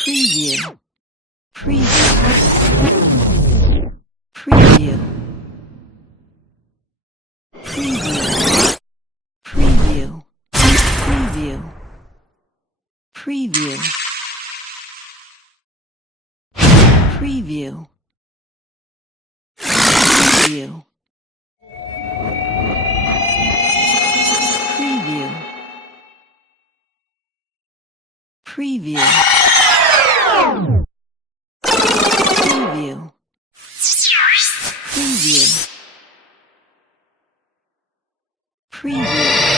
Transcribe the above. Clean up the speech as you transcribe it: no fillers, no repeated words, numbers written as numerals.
Preview. Preview. Preview. Preview. Preview. Preview. Preview. Preview. Preview. Preview. Preview. Preview. Preview. Preview.